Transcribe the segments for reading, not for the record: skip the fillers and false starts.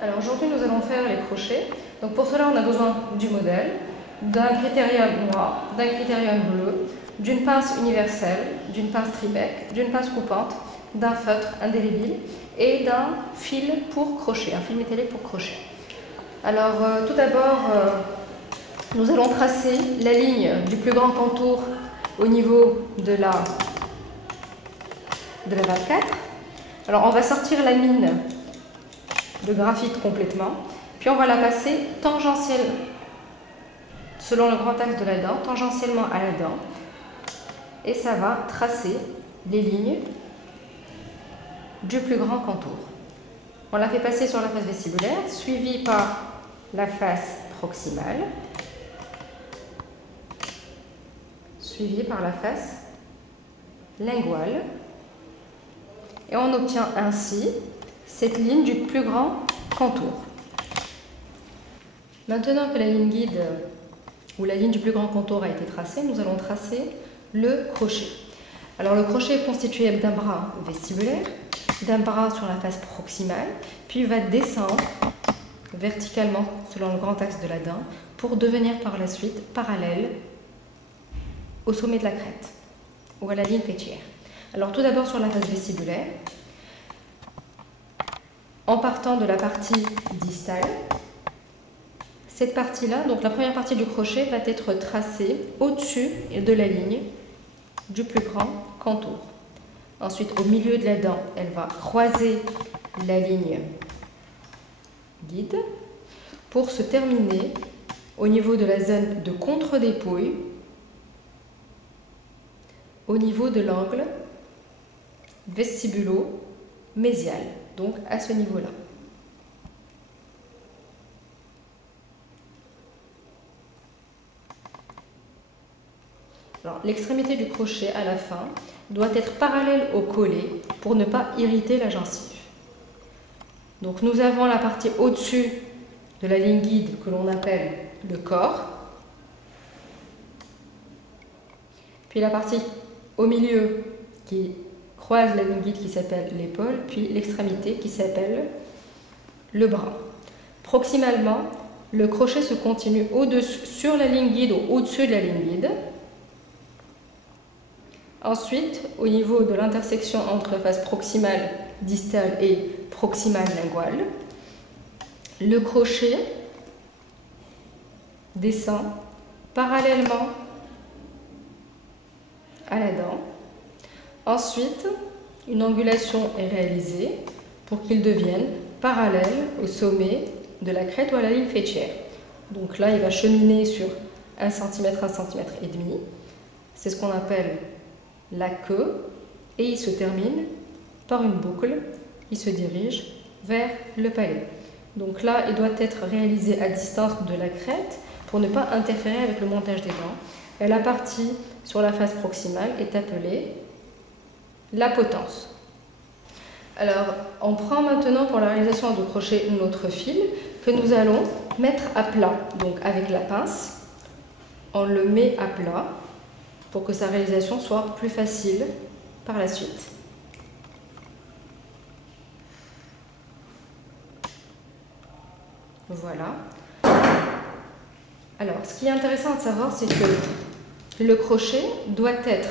Alors aujourd'hui nous allons faire les crochets. Donc pour cela on a besoin du modèle, d'un critérium noir, d'un critérium bleu, d'une pince universelle, d'une pince tribec, d'une pince coupante, d'un feutre indélébile et d'un fil pour crochet, un fil métallique pour crochet. Alors tout d'abord nous allons tracer la ligne du plus grand contour au niveau de la 24. Alors on va sortir la mine de graphite complètement, puis on va la passer tangentielle, selon le grand axe de la dent, tangentiellement à la dent, et ça va tracer les lignes du plus grand contour. On la fait passer sur la face vestibulaire, suivie par la face proximale, suivie par la face linguale, et on obtient ainsi cette ligne du plus grand contour. Maintenant que la ligne guide ou la ligne du plus grand contour a été tracée, nous allons tracer le crochet. Alors le crochet est constitué d'un bras vestibulaire, d'un bras sur la face proximale, puis va descendre verticalement selon le grand axe de la dent pour devenir par la suite parallèle au sommet de la crête ou à la ligne fêtière. Alors tout d'abord sur la face vestibulaire, en partant de la partie distale, cette partie-là, donc la première partie du crochet, va être tracée au-dessus de la ligne du plus grand contour. Ensuite, au milieu de la dent, elle va croiser la ligne guide pour se terminer au niveau de la zone de contre-dépouille, au niveau de l'angle vestibulo-mésial, donc à ce niveau-là. L'extrémité du crochet à la fin doit être parallèle au collet pour ne pas irriter la gencive. Donc nous avons la partie au-dessus de la ligne guide que l'on appelle le corps, puis la partie au milieu qui croise la ligne guide qui s'appelle l'épaule, puis l'extrémité qui s'appelle le bras. Proximalement, le crochet se continue au-dessus, sur la ligne guide ou au-dessus de la ligne guide. Ensuite, au niveau de l'intersection entre la face proximale distale et proximale linguale, le crochet descend parallèlement à la dent. Ensuite, une angulation est réalisée pour qu'il devienne parallèle au sommet de la crête ou à la ligne fêtière. Donc là, il va cheminer sur 1 cm, 1 cm et demi. C'est ce qu'on appelle la queue, et il se termine par une boucle qui se dirige vers le palais. Donc là, il doit être réalisé à distance de la crête pour ne pas interférer avec le montage des dents. Et la partie sur la face proximale est appelée la potence. Alors, on prend maintenant pour la réalisation du crochet notre fil que nous allons mettre à plat. Donc avec la pince, on le met à plat pour que sa réalisation soit plus facile par la suite. Voilà. Alors, ce qui est intéressant de savoir, c'est que le crochet doit être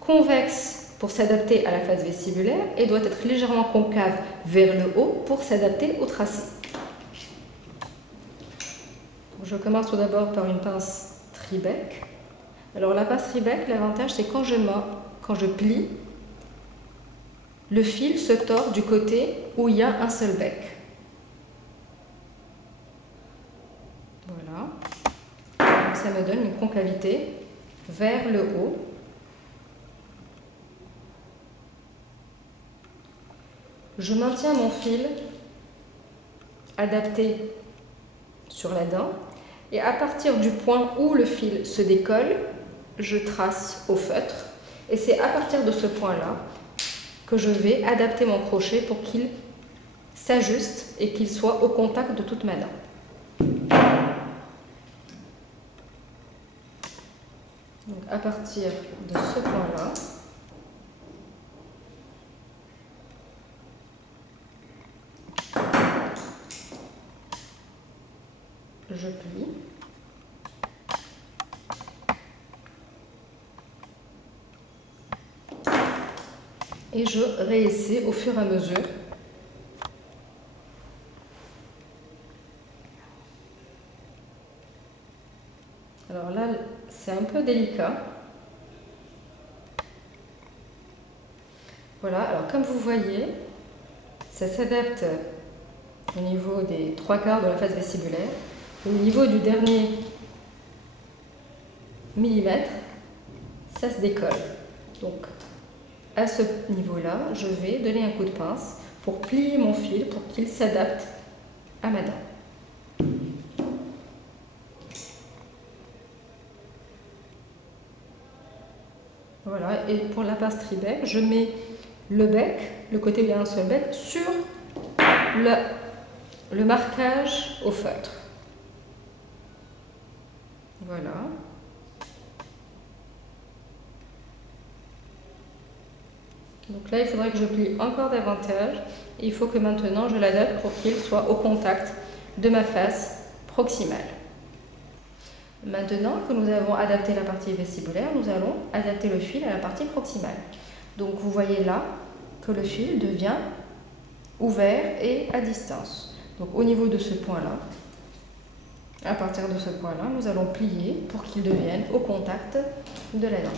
convexe pour s'adapter à la face vestibulaire et doit être légèrement concave vers le haut pour s'adapter au tracé. Je commence tout d'abord par une pince tribec. Alors la pince tribec, l'avantage c'est quand je plie, le fil se tord du côté où il y a un seul bec. Voilà. Donc ça me donne une concavité vers le haut. Je maintiens mon fil adapté sur la dent et à partir du point où le fil se décolle, je trace au feutre et c'est à partir de ce point-là que je vais adapter mon crochet pour qu'il s'ajuste et qu'il soit au contact de toute ma dent. Donc à partir de ce point-là, je plie. Et je réessaie au fur et à mesure. Alors là, c'est un peu délicat. Voilà, alors comme vous voyez, ça s'adapte au niveau des 3/4 de la face vestibulaire. Au niveau du dernier millimètre, ça se décolle. Donc, à ce niveau-là, je vais donner un coup de pince pour plier mon fil pour qu'il s'adapte à ma dent. Voilà, et pour la pince tri-bec, je mets le bec, le côté où il y a un seul bec, sur le marquage au feutre. Voilà. Donc là, il faudrait que je plie encore davantage. Il faut que maintenant je l'adapte pour qu'il soit au contact de ma face proximale. Maintenant que nous avons adapté la partie vestibulaire, nous allons adapter le fil à la partie proximale. Donc vous voyez là que le fil devient ouvert et à distance. Donc au niveau de ce point-là, à partir de ce point-là, nous allons plier pour qu'il devienne au contact de la dent.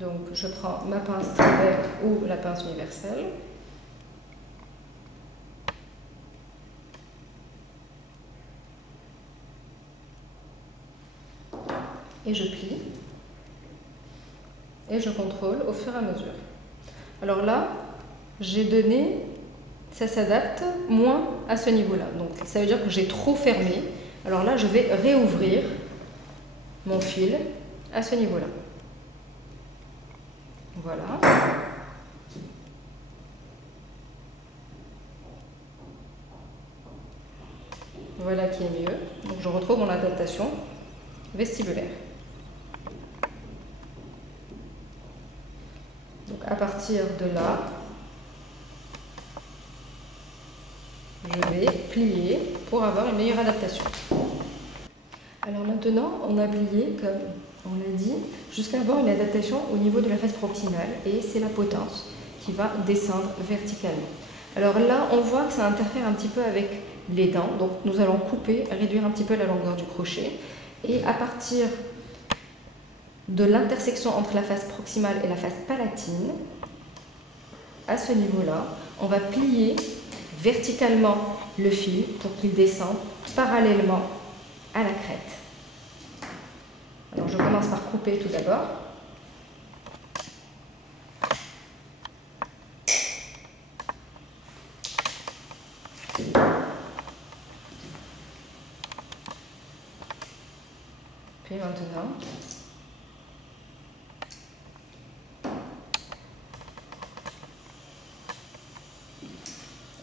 Donc je prends ma pince tri-bec ou la pince universelle. Et je plie. Et je contrôle au fur et à mesure. Alors là, j'ai donné, ça s'adapte moins à ce niveau-là. Donc ça veut dire que j'ai trop fermé. Alors là, je vais réouvrir mon fil à ce niveau-là. Voilà. Voilà qui est mieux. Donc je retrouve mon adaptation vestibulaire. Donc à partir de là, je vais plier pour avoir une meilleure adaptation. Alors maintenant, on a plié, comme on l'a dit, jusqu'à avoir une adaptation au niveau de la face proximale, et c'est la potence qui va descendre verticalement. Alors là, on voit que ça interfère un petit peu avec les dents, donc nous allons couper, réduire un petit peu la longueur du crochet, et à partir de l'intersection entre la face proximale et la face palatine, à ce niveau-là, on va plier verticalement le fil pour qu'il descende parallèlement à la crête. Alors je commence par couper tout d'abord. Puis maintenant,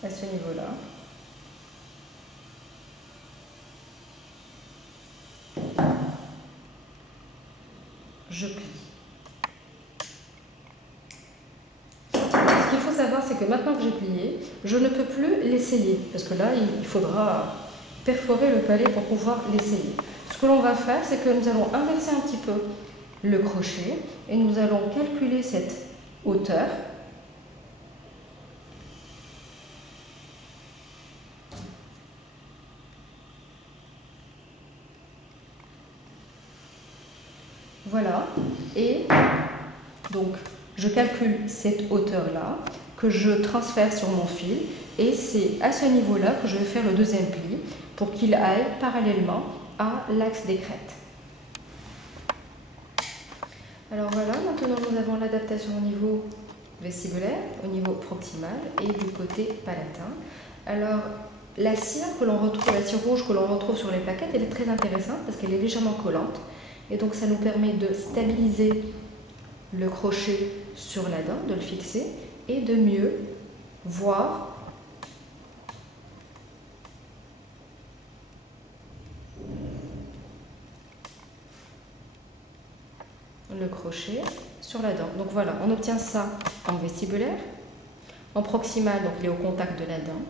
à ce niveau-là, je plie. Ce qu'il faut savoir, c'est que maintenant que j'ai plié, je ne peux plus l'essayer, parce que là, il faudra perforer le palais pour pouvoir l'essayer. Ce que l'on va faire, c'est que nous allons inverser un petit peu le crochet et nous allons calculer cette hauteur. Voilà, et donc je calcule cette hauteur-là que je transfère sur mon fil et c'est à ce niveau-là que je vais faire le deuxième pli pour qu'il aille parallèlement à l'axe des crêtes. Alors voilà, maintenant nous avons l'adaptation au niveau vestibulaire, au niveau proximal et du côté palatin. Alors la cire que l'on retrouve, la cire rouge que l'on retrouve sur les plaquettes, elle est très intéressante parce qu'elle est légèrement collante. Et donc ça nous permet de stabiliser le crochet sur la dent, de le fixer et de mieux voir le crochet sur la dent. Donc voilà, on obtient ça en vestibulaire, en proximal, donc il est au contact de la dent.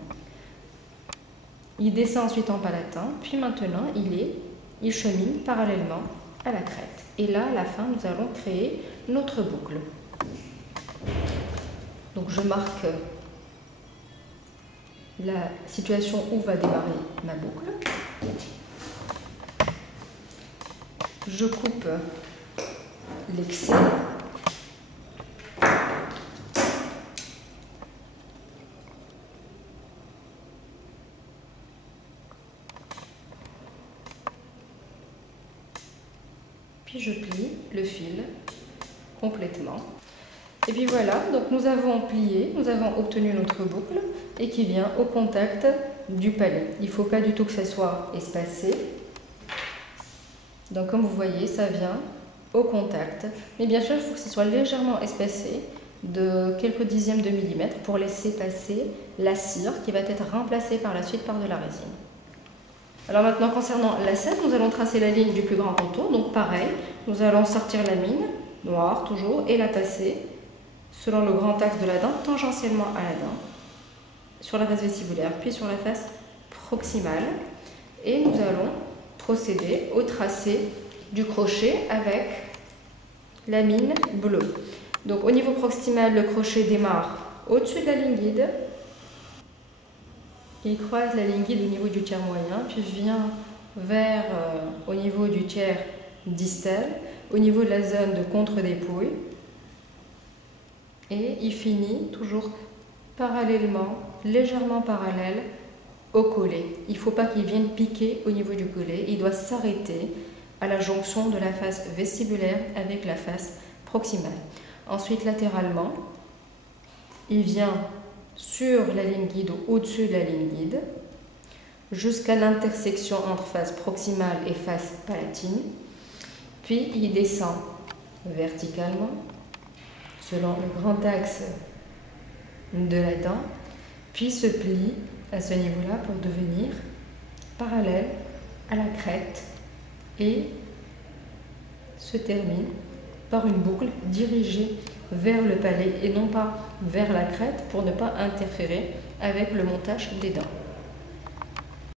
Il descend ensuite en palatin, puis maintenant il chemine parallèlement à la crête. Et là, à la fin, nous allons créer notre boucle. Donc je marque la situation où va démarrer ma boucle. Je coupe l'excès. Puis je plie le fil complètement. Et puis voilà, donc nous avons plié, nous avons obtenu notre boucle et qui vient au contact du palais. Il ne faut pas du tout que ça soit espacé. Donc comme vous voyez, ça vient au contact. Mais bien sûr, il faut que ce soit légèrement espacé de quelques dixièmes de millimètre pour laisser passer la cire qui va être remplacée par la suite par de la résine. Alors maintenant, concernant l'assiette, nous allons tracer la ligne du plus grand contour. Donc pareil, nous allons sortir la mine, noire toujours, et la passer selon le grand axe de la dent, tangentiellement à la dent, sur la face vestibulaire, puis sur la face proximale. Et nous allons procéder au tracé du crochet avec la mine bleue. Donc au niveau proximal, le crochet démarre au-dessus de la ligne guide. Il croise la ligne guide au niveau du tiers moyen, puis vient vers au niveau du tiers distal, au niveau de la zone de contre-dépouille. Et il finit toujours parallèlement, légèrement parallèle au collet. Il ne faut pas qu'il vienne piquer au niveau du collet. Il doit s'arrêter à la jonction de la face vestibulaire avec la face proximale. Ensuite, latéralement, il vient sur la ligne guide ou au-dessus de la ligne guide jusqu'à l'intersection entre face proximale et face palatine. Puis, il descend verticalement selon le grand axe de la dent, puis se plie à ce niveau-là pour devenir parallèle à la crête et se termine par une boucle dirigée vers le palais et non pas vers la crête pour ne pas interférer avec le montage des dents.